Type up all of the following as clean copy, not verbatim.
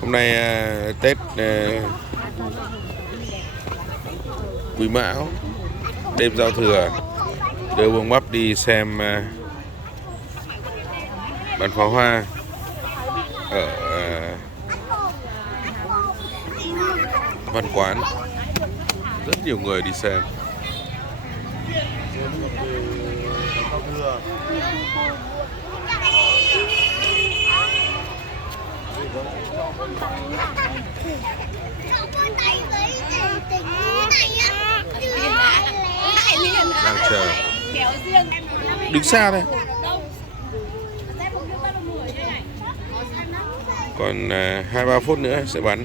Hôm nay Tết Quý Mão, đêm giao thừa, đưa Bông Bắp đi xem bắn pháo hoa ở văn quán. Rất nhiều người đi xem. Đang chờ. Đứng xa thôi. Còn 2-3 phút nữa sẽ bắn.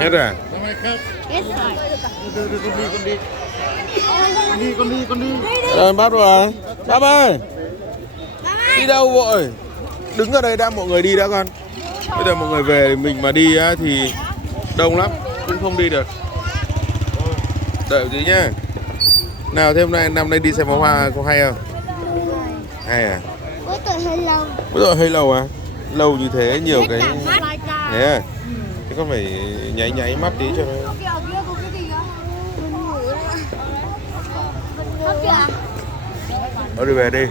Hết à? Hết rồi. Con đi. Rồi bắt rồi. Bắp ơi. Đi đâu vội? Đứng ở đây đã, mọi người đi đã con. Bây giờ mọi người về mình mà đi á, thì đông lắm, cũng không đi được. Đợi tí nhá. Nào thế năm nay đi xem pháo hoa có hay không? Hay à? Mỗi tội hơi lâu. Mỗi tội hơi lâu à? Lâu như thế nhiều cái. Thế à? Thế con phải nháy mắt tí cho nó. Thôi đi về đi.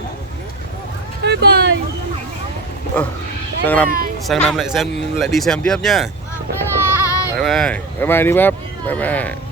Bye bye. Sang năm lại đi xem tiếp nhá. Bye bye. Bye bye đi Bắp. Bye bye.